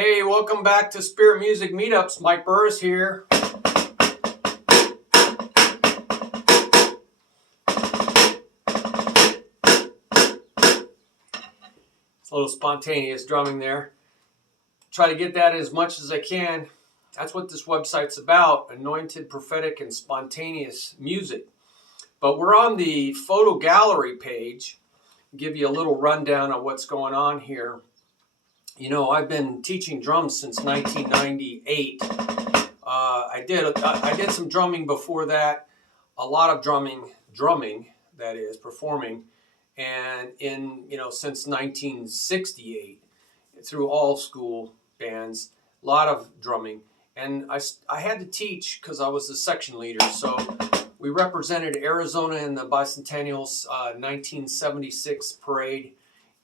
Hey, welcome back to Spirit Music Meetups. Mike Burris here. It's a little spontaneous drumming there. Try to get that as much as I can. That's what this website's about, anointed, prophetic, and spontaneous music. But we're on the photo gallery page. Give you a little rundown of what's going on here. You know, I've been teaching drums since 1998. I did some drumming before that, a lot of drumming that is, performing, and since 1968 through all school bands, a lot of drumming. And I had to teach because I was the section leader, so we represented Arizona in the Bicentennial's 1976 parade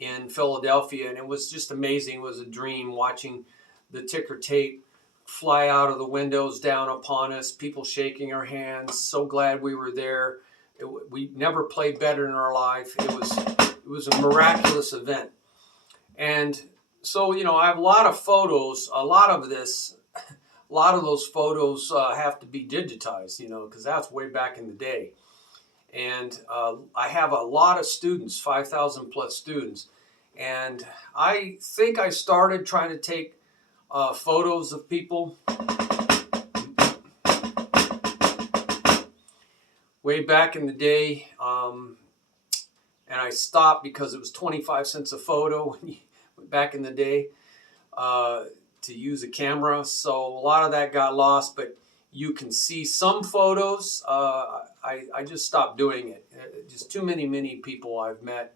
in Philadelphia, and it was just amazing. It was a dream watching the ticker tape fly out of the windows down upon us, people shaking our hands, so glad we were there. We never played better in our life. It was a miraculous event. And so, you know, I have a lot of photos. A lot of those photos have to be digitized, you know, because that's way back in the day. And I have a lot of students, 5,000 plus students. And I think I started trying to take photos of people way back in the day. And I stopped because it was 25 cents a photo back in the day to use a camera. So a lot of that got lost, but you can see some photos. I just stopped doing it. Just too many people I've met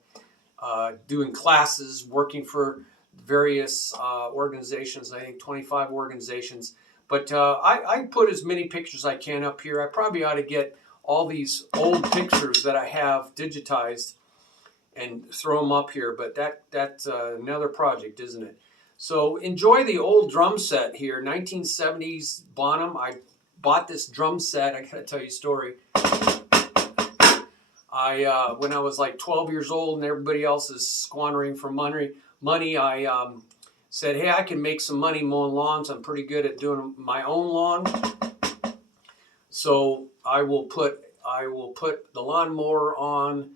doing classes, working for various organizations, I think 25 organizations. But I put as many pictures as I can up here. I probably ought to get all these old pictures that I have digitized and throw them up here. But that's another project, isn't it? So enjoy the old drum set here, 1970s Bonham. I bought this drum set. I gotta tell you a story. When I was like 12 years old and everybody else is squandering for money, I said, hey, I can make some money mowing lawns. I'm pretty good at doing my own lawn. So I will put the lawnmower on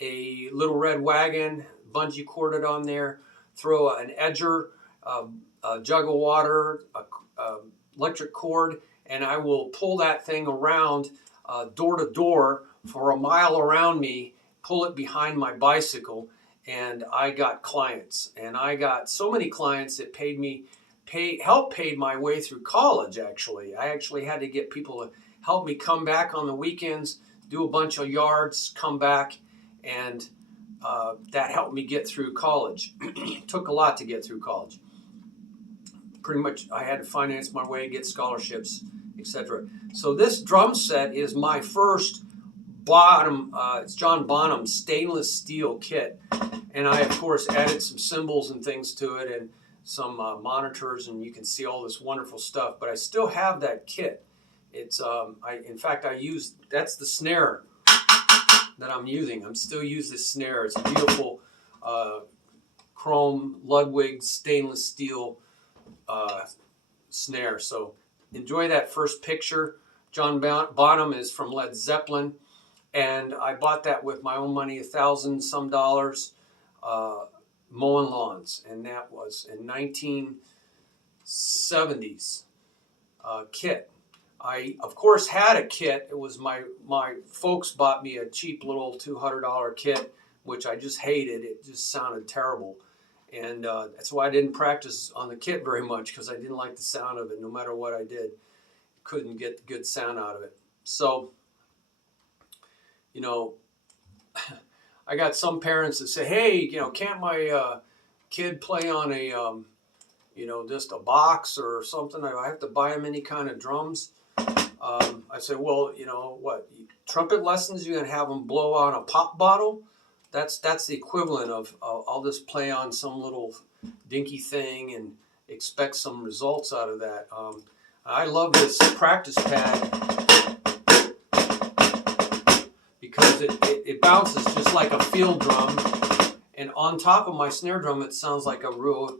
a little red wagon, bungee corded on there, throw an edger, a jug of water, electric cord, and I will pull that thing around door to door for a mile around me, pull it behind my bicycle, and I got clients. And I got so many clients that helped pay my way through college, actually. I actually had to get people to help me come back on the weekends, do a bunch of yards, come back, and that helped me get through college. Took a lot to get through college. Pretty much I had to finance my way, get scholarships, etc. So this drum set is my first it's John Bonham stainless steel kit. And I, of course, added some cymbals and things to it and some monitors, and you can see all this wonderful stuff. But I still have that kit. It's in fact, that's the snare that I'm using. I'm still using this snare. It's a beautiful chrome Ludwig stainless steel snare. So enjoy that first picture. John Bonham is from Led Zeppelin, and I bought that with my own money, $1,000 some dollars, mowing lawns, and that was in 1970s kit. I, of course, had a kit. It was my folks bought me a cheap little $200 kit, which I just hated. It just sounded terrible. And that's why I didn't practice on the kit very much, because I didn't like the sound of it. No matter what I did, couldn't get the good sound out of it. So, you know, I got some parents that say, hey, you know, can't my kid play on a, just a box or something? I have to buy him any kind of drums. I say, well, you know what, trumpet lessons, you're going to have them blow on a pop bottle? That's the equivalent of I'll just play on some little dinky thing and expect some results out of that. I love this practice pad because it bounces just like a field drum, and on top of my snare drum it sounds like a real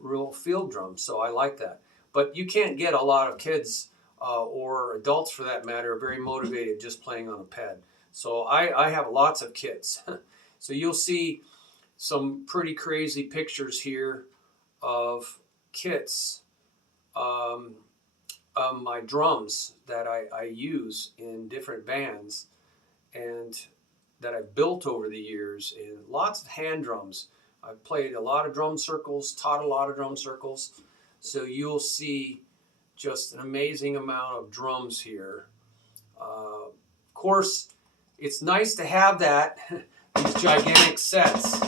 real field drums. So I like that. But you can't get a lot of kids or adults for that matter very motivated just playing on a pad. So I have lots of kits. So you'll see some pretty crazy pictures here of kits, my drums that I use in different bands and that I've built over the years, and lots of hand drums. I've played a lot of drum circles, taught a lot of drum circles. So you'll see just an amazing amount of drums here. Of course, it's nice to have that, these gigantic sets,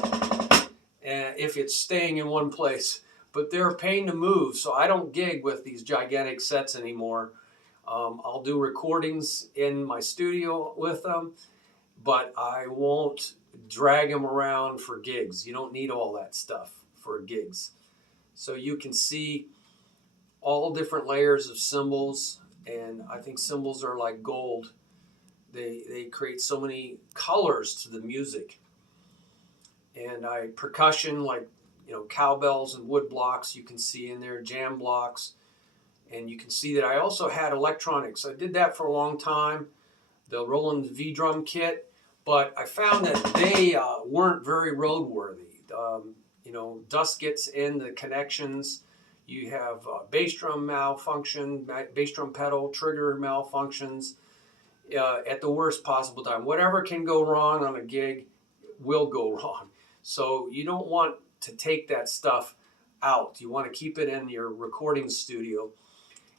if it's staying in one place. But they're a pain to move, so I don't gig with these gigantic sets anymore. I'll do recordings in my studio with them, but I won't drag them around for gigs. You don't need all that stuff for gigs. So you can see all different layers of cymbals, and I think cymbals are like gold. They create so many colors to the music. And percussion, like, you know, cowbells and wood blocks, you can see in there, jam blocks. And you can see that I also had electronics. I did that for a long time, the Roland V-Drum kit, but I found that they weren't very roadworthy. You know, dust gets in the connections. You have bass drum malfunction, bass drum pedal, trigger malfunctions at the worst possible time. Whatever can go wrong on a gig will go wrong. So you don't want to take that stuff out. You want to keep it in your recording studio.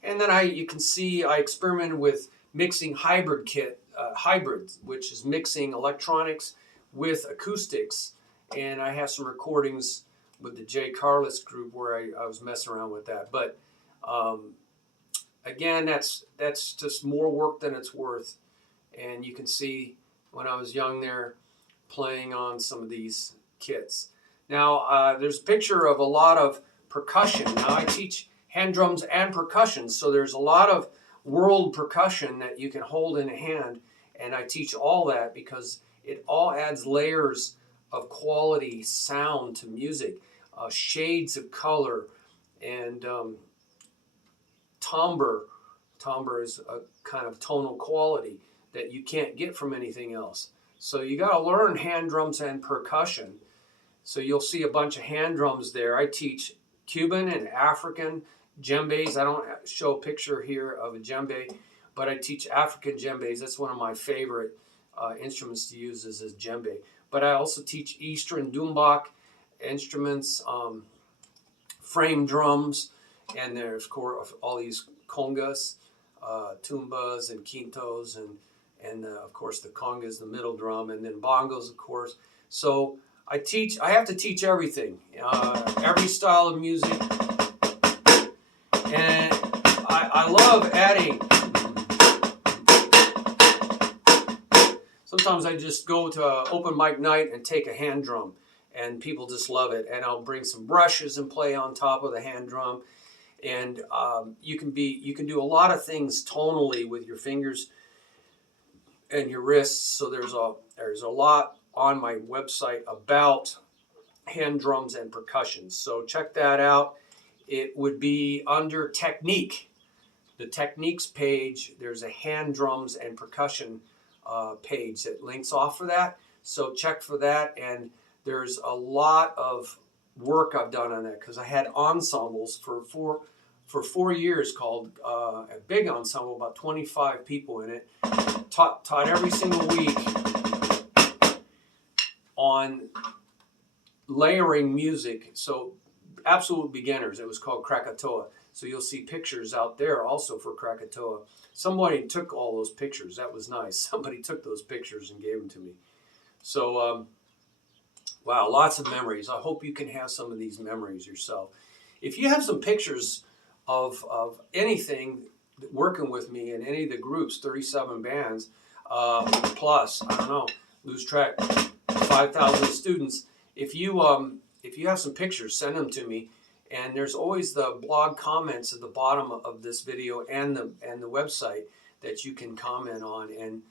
And then you can see I experimented with mixing hybrids, which is mixing electronics with acoustics. And I have some recordings with the J. Carlos group where I was messing around with that. But again, that's just more work than it's worth. And you can see when I was young there playing on some of these kits. Now, there's a picture of a lot of percussion. Now, I teach hand drums and percussion, so there's a lot of world percussion that you can hold in a hand, and I teach all that because it all adds layers of quality sound to music, shades of color, and timbre. Timbre is a kind of tonal quality that you can't get from anything else. So you got to learn hand drums and percussion. So you'll see a bunch of hand drums there. I teach Cuban and African djembes. I don't show a picture here of a djembe, but I teach African djembes. That's one of my favorite instruments to use is a djembe. But I also teach Eastern doumbek instruments, frame drums, and there's of course all these congas, tumbas and quintos, and of course the congas, the middle drum, and then bongos, of course. So I have to teach everything, every style of music, and I love adding. Sometimes I just go to open mic night and take a hand drum, and people just love it. And I'll bring some brushes and play on top of the hand drum, and you can do a lot of things tonally with your fingers and your wrists. So there's a lot on my website about hand drums and percussion. So check that out. It would be under technique. The techniques page, there's a hand drums and percussion page that links off for that. So check for that. And there's a lot of work I've done on that because I had ensembles for 4 years called a big ensemble, about 25 people in it. Taught every single week on layering music. So absolute beginners. It was called Krakatoa. So you'll see pictures out there also for Krakatoa. Somebody took all those pictures. That was nice. Somebody took those pictures and gave them to me. So, wow, lots of memories. I hope you can have some of these memories yourself. If you have some pictures of anything working with me in any of the groups, 37 bands, plus, I don't know, lose track, 5,000 students. If you have some pictures, send them to me. And there's always the blog comments at the bottom of this video and the website that you can comment on and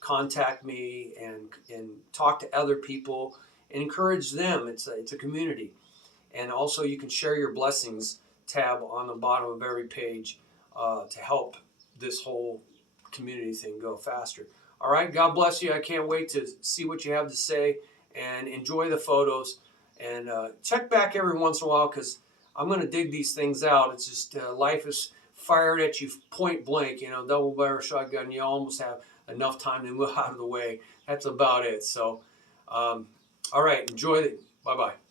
contact me and talk to other people and encourage them. It's a community. And also you can share your blessings tab on the bottom of every page to help this whole community thing go faster. All right, God bless you. I can't wait to see what you have to say, and enjoy the photos, and check back every once in a while, because I'm going to dig these things out. It's just life is fired at you point blank, you know, double barrel shotgun. You almost have enough time to move out of the way. That's about it. So, all right, enjoy it. Bye-bye.